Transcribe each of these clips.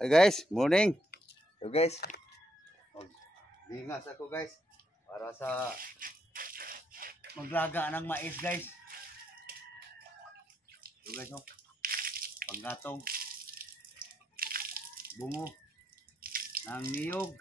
Ay guys, morning. So guys, maglingas ako guys para sa maglaga ng mais guys. So guys, no, panggatong bungo ng niyog.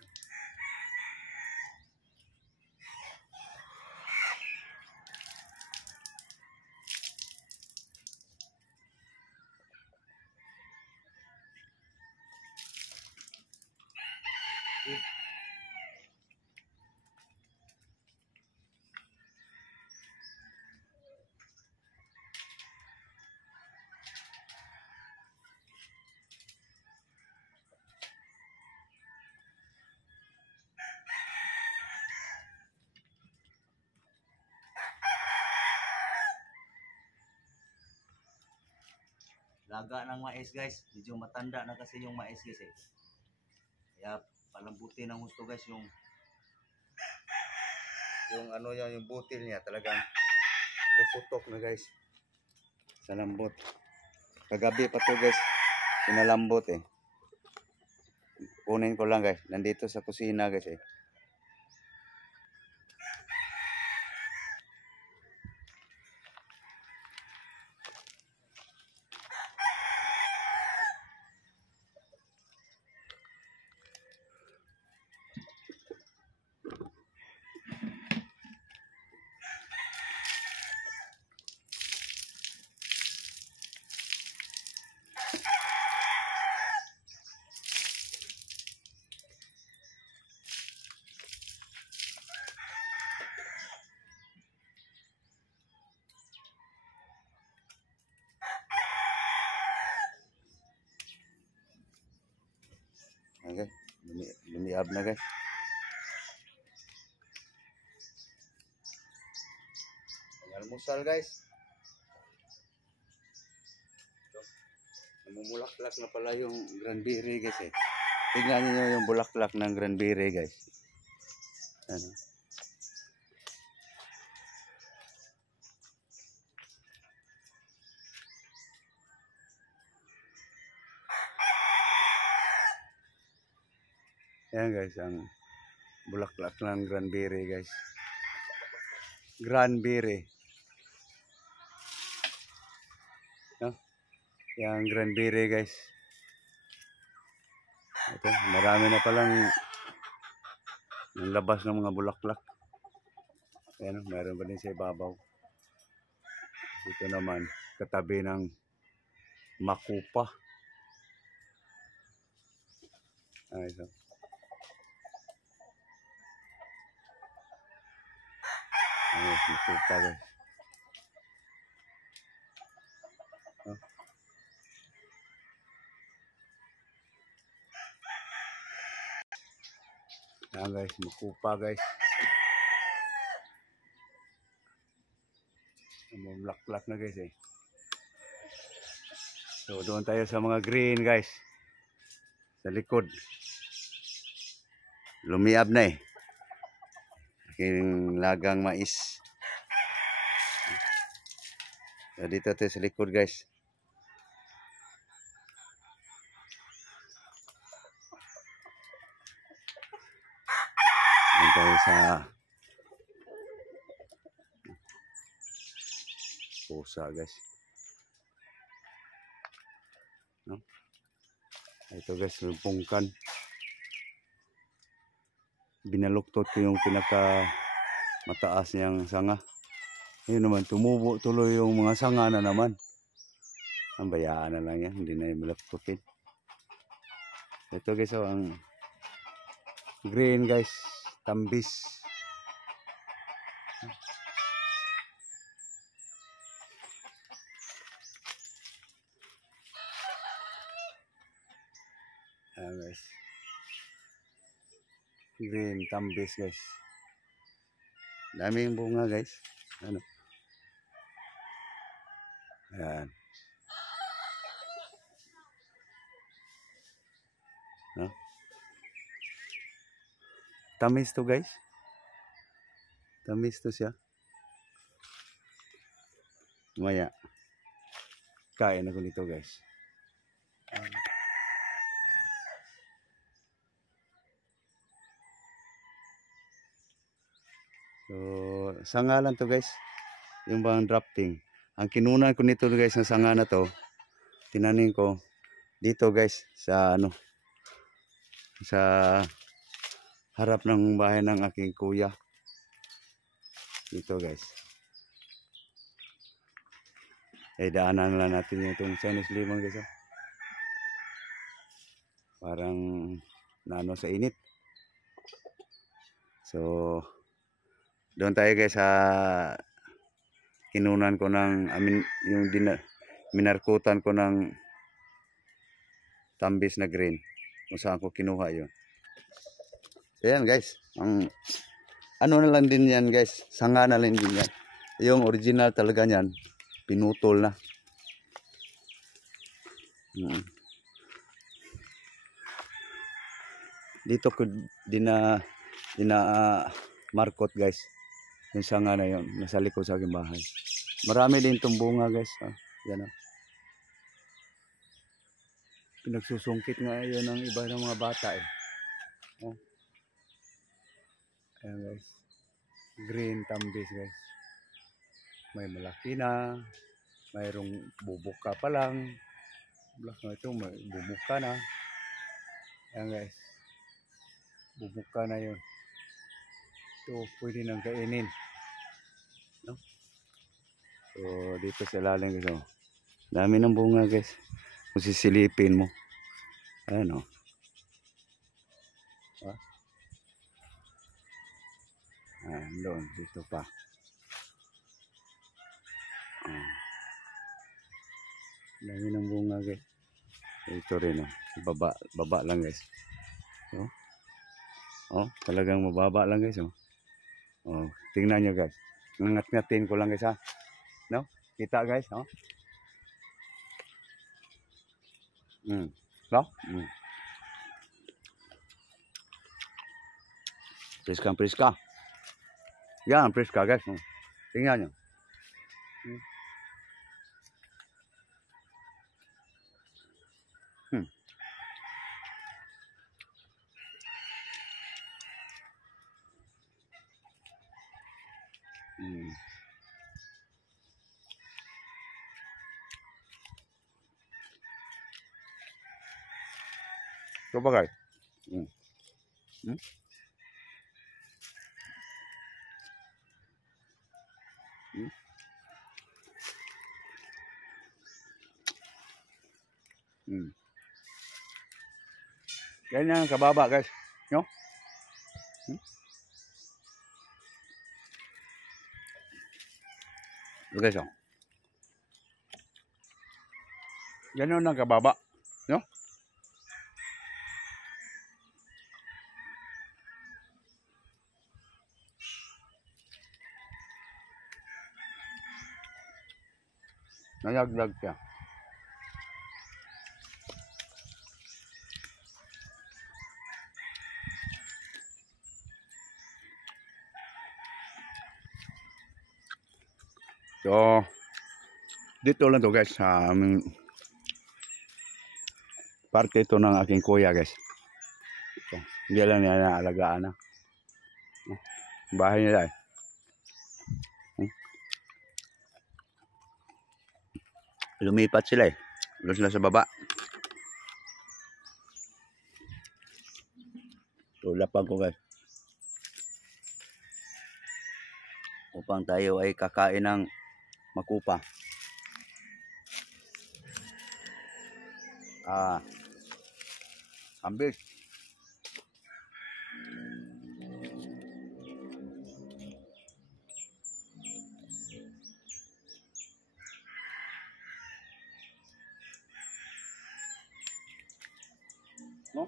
Laga ng mais guys, medyo matanda na kasi yung mais guys eh. Kaya palambutin ng gusto guys yung ano yan, yung butil niya talagang puputok na guys sa lambot. Kagabi pa to guys, pinalambot eh. Kunin ko lang guys, nandito sa kusina guys eh. Okay, lumiab na guys. Almusal guys. So, namumulaklak na pala yung cranberry guys eh. Tingnan niyo yung bulaklak ng cranberry guys. Ano? Ayan guys, ang bulaklak ng cranberry guys. Cranberry. No? Yang cranberry guys. Ito, marami na palang labas ng mga bulaklak. Ayan, mayroon pa din sa ibabaw. Ito naman, katabi ng makupa. Ayan, so. Ayan, makupa guys. Oh. Ayan guys, makupa guys. Mamulaklak na guys eh. So doon tayo sa mga green guys. Sa likod. Lumiab na eh. Aking lagang mais. So dito tayo sa likod guys. Doon tayo sa pusa guys. No? Ito guys, yung pungkan. Binaluktot ko yung pinaka mataas niyang sanga. Ayun naman, tumubo tuloy yung mga sanga na naman. Ang bayaan na lang yan, hindi na yung maluktutin. Ito guys, oh, ang green guys, tambis. Ayan guys. Green tambis guys. Daming bunga guys. Ano? Ayan. No? Tamis to guys. Tamis to siya. Maya. Kain ako nito guys. sanga lang to guys. Yung bang drafting. Ang kinunan ko nito guys ng sanga na to, tinanim ko dito guys sa ano, sa harap ng bahay ng aking kuya. Dito guys. Daanan lang natin yung itong Chinese lemon guys. Parang naano sa init. So, doon tayo guys sa kinunan ko ng, yung minarkutan ko ng tambis na green. Kung saan ko kinuha yun. Ayan guys, ang ano na lang din yan guys, sanga na lang din yan. Yung original talaga niyan, pinutol na. Dito ko markot guys. Yung sanga na yun, nasa likod sa aking bahay. Marami din itong bunga guys. Yan o. Pinagsusungkit nga yun ng iba ng mga bata eh. Ayan guys. Green tambis guys. May malaki na. Mayroong bubuka pa lang. Ito may bubuka na. Ayan guys. Bubuka na yun. Ito pwede nang kainin. No? So dito sa ilalim guys. Dami ng bunga guys. Kung sisilipin mo. Ayan o. Doon, dito pa. Dami ng bunga guys. Ito rin baba lang guys. Talagang mababa lang guys. Tingnan nyo guys. Nangat-ngatin ko lang guys ha. No? Kita guys. No? Priska. Yan, priska guys. Tingnan nyo. Coba guys. Ganyan kababa guys. No? Guys, ganyan ang kababa. No? Nalaglag siya. So, dito lang to guys sa parte ito ng aking kuya guys. Hindi lang niya naalagaan na. Bahay nila eh. Lumipat sila eh. Doon sila sa baba. Tulapan ko guys. Upang tayo ay kakain ng makupa. Ambis. No?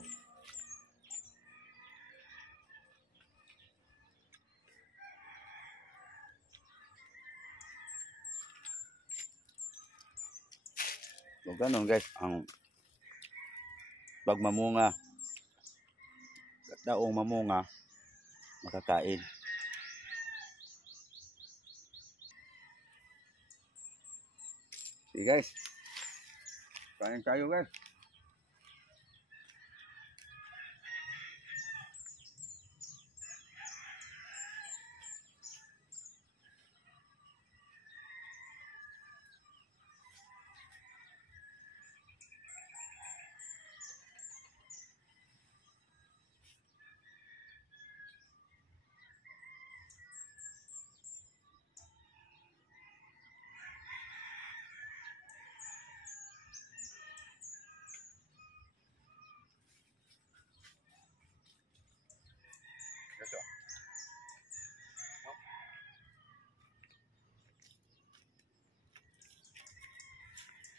So ganun guys, ang pagmamunga, daong mamunga, makakain. Okay guys, kain tayo guys.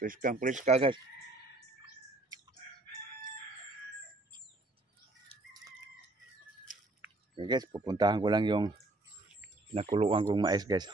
Priska guys. Okay guys, pupuntahan ko lang yung nakuluan kong mais guys.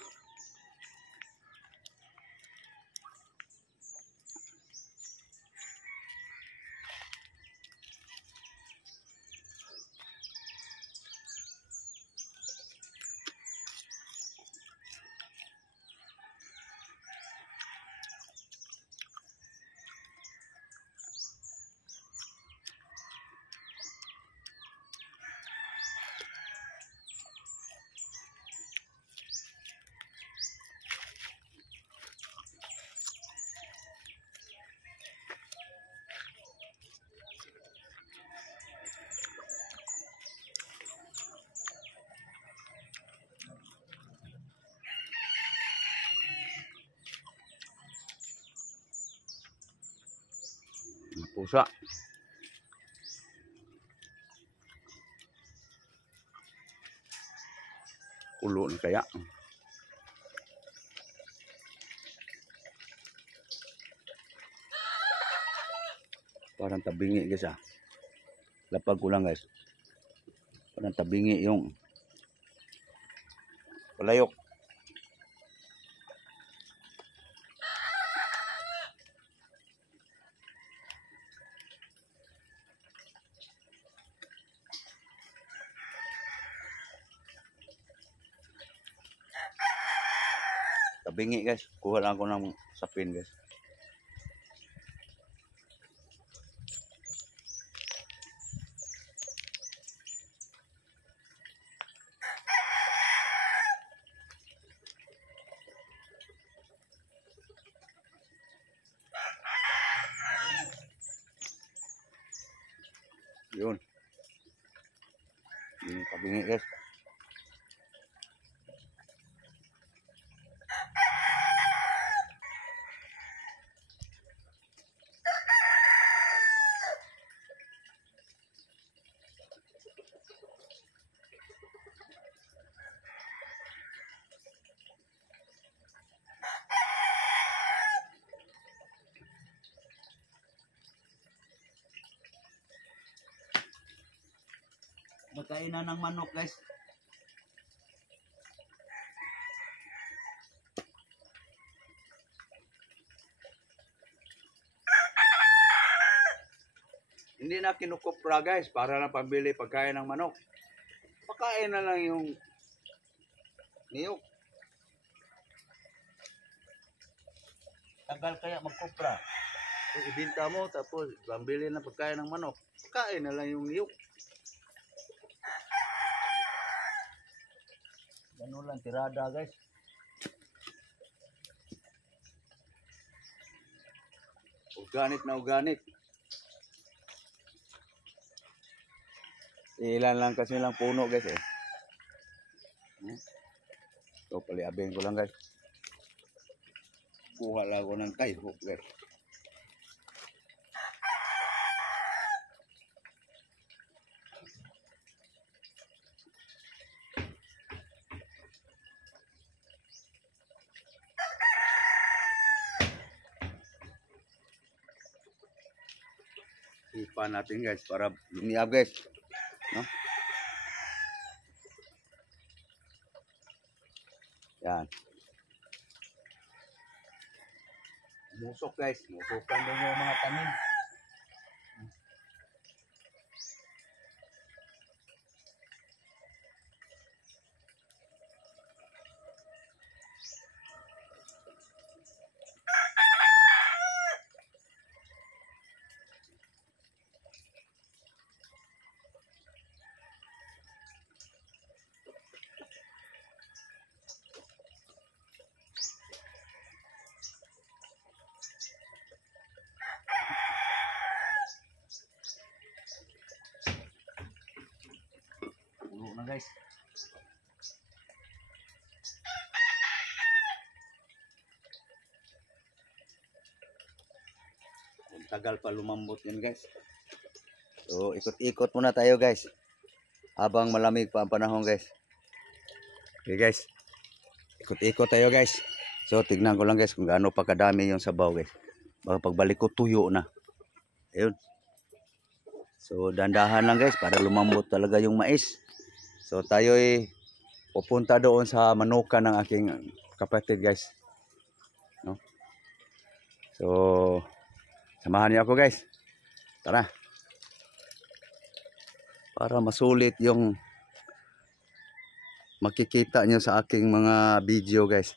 Pusa. Ulo na kaya. Parang tabingi guys ah. Lapag ko lang guys. Parang tabingi yung palayok. Tabingi guys. Kuha lang ako ng sapin guys. Yun. Yung tabingi guys. Nagkainan ng manok guys. Hindi na kinukupra guys para lang pambili pagkain ng manok. Pakain na lang yung niyok. Tagal kaya magkupra. Kung ibinta mo tapos pambili na pagkain ng manok. Pakain na lang yung niyok. Ganun lang tirada guys. Organic na organic. Ilan lang kasi lang puno guys eh. So paliabing ko lang guys. Kuha lang ako ng kaihok guys. Ipan natin guys para lumiab guys. No? Yan. Musok guys. Musukan din yung mga tanim. Puno na guys. Tagal pa lumambot yan guys. So ikot-ikot muna tayo guys. Habang malamig pa ang panahon guys. Okay guys. Ikot-ikot tayo guys. So tignan ko lang guys kung gaano pa kadami yung sabaw guys. pagbalik ko tuyo na. Ayun. So dandahan lang guys para lumambot talaga yung mais. So tayo ay pupunta doon sa manukan ng aking kapatid guys. No? So samahan niyo ako guys. Tara. Para masulit yung makikita nyo sa aking mga video guys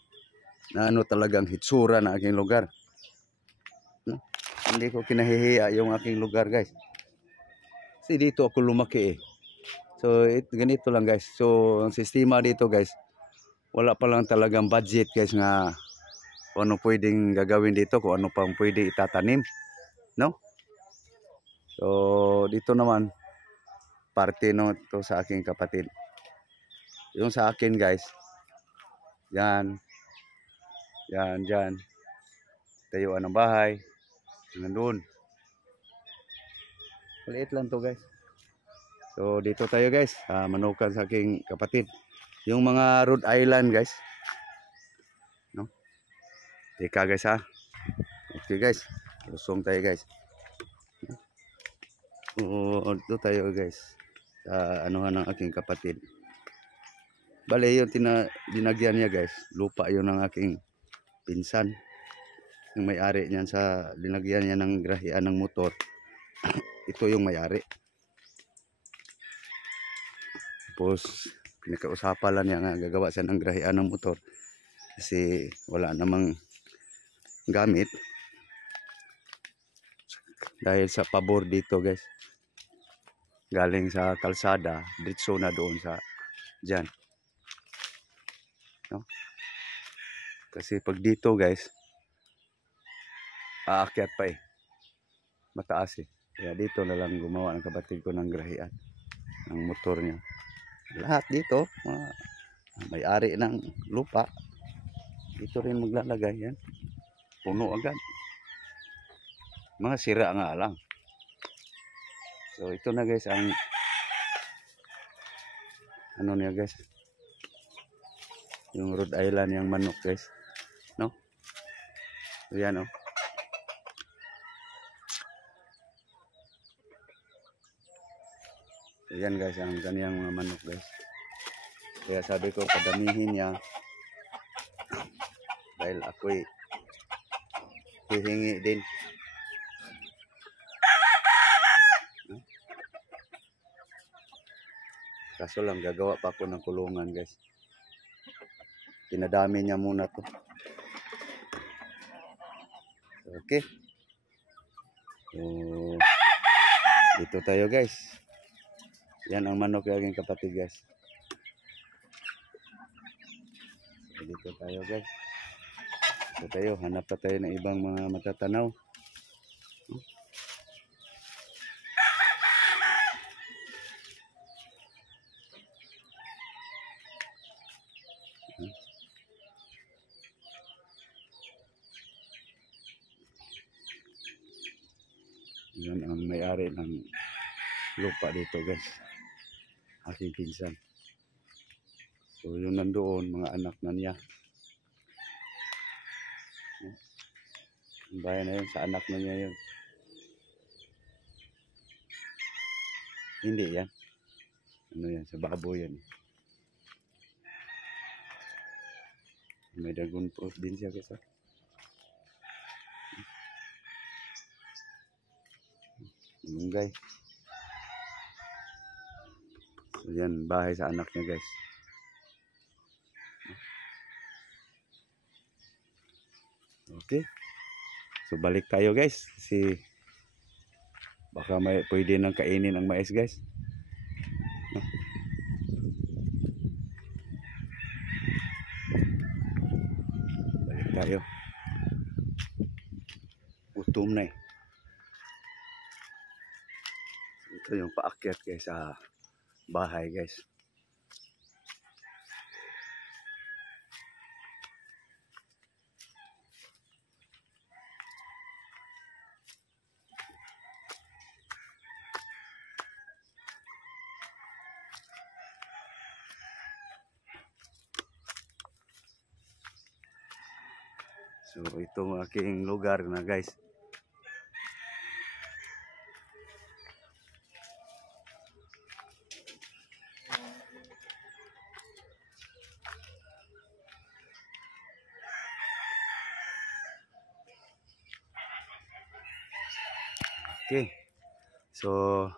na ano talagang hitsura na aking lugar. No? Hindi ko kinahihiya yung aking lugar guys, kasi dito ako lumaki eh. So ganito lang guys. So ang sistema dito guys, wala pa lang talagang budget guys nga kung ano pwedeng gagawin dito, kung ano pang pwede itatanim, no? So dito naman parte no to sa aking kapatid. Yung sa akin guys, yan, dyan, tayuan ng bahay, nandun. Maliit lang to guys. So dito tayo guys, manukan sa aking kapatid. Yung mga Rhode Island guys, no? Teka guys ha. Okay guys, lusong tayo guys. Ito tayo guys, sa anuhan ng aking kapatid. Bale yung dinagyan niya guys, lupa yun ng aking pinsan. Yung may-ari niyan sa linagyan niya ng grahian ng motor. Ito yung may-ari. Tapos pinakausapan lang niya nga gagawa siya ng grahian ng motor kasi wala namang gamit dahil sa pabor dito guys, galing sa kalsada diretso na doon sa dyan, no? Kasi pag dito guys aakyat pa eh, mataas eh. Kaya dito na lang gumawa ng kapatid ko ng grahian ng motor niya. Lahat dito may-ari ng lupa dito rin maglalagay yan. Puno agad, mga sira nga lang. So ito na guys ang ano niya guys, yung Rhode Island yung manok guys, no? So yan oh. So yan guys ang kaniyang mga manok guys. Kaya sabi ko padamihin niya dahil ako'y hihingi din. Kaso lang gagawa pa ako ng kulungan guys. Pinadami niya muna to. Okay. So dito tayo guys. Yan ang manok ng aking kapatid guys. So, dito tayo guys. Dito tayo, hanap pa tayo ng ibang mga matatanaw. Yan ang may-ari ng lupa dito guys, aking pinsan. So yung nandoon mga anak na niya, ang bayan na yun sa anak na niya yun. Hindi yan, ano yan, sa baboy yan. May dragon fruit din siya guys. Malunggay. So yan, bahay sa anak niya guys. Okay. So balik tayo guys, kasi baka may pwede nang kainin ang mais guys. No? Balik tayo. Gutom na eh. Ito yung paakyat guys sa bahay guys. So itong aking lugar na guys, Okay. So,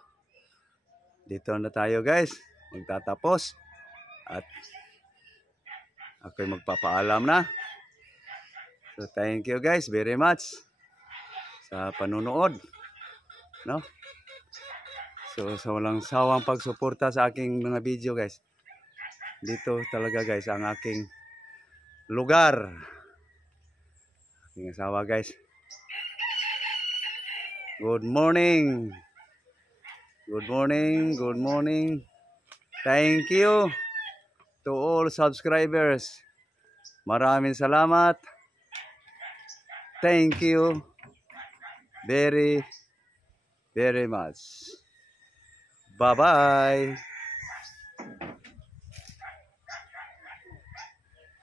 dito na tayo guys. Magtatapos. At ako'y magpapaalam na. So, thank you guys very much sa panunood. No? So, sa walang sawang pagsuporta sa aking mga video guys. Dito talaga guys ang aking lugar. Aking asawa guys. Good morning. Good morning. Good morning. Thank you to all subscribers. Maraming salamat. Thank you very, very much. Bye-bye.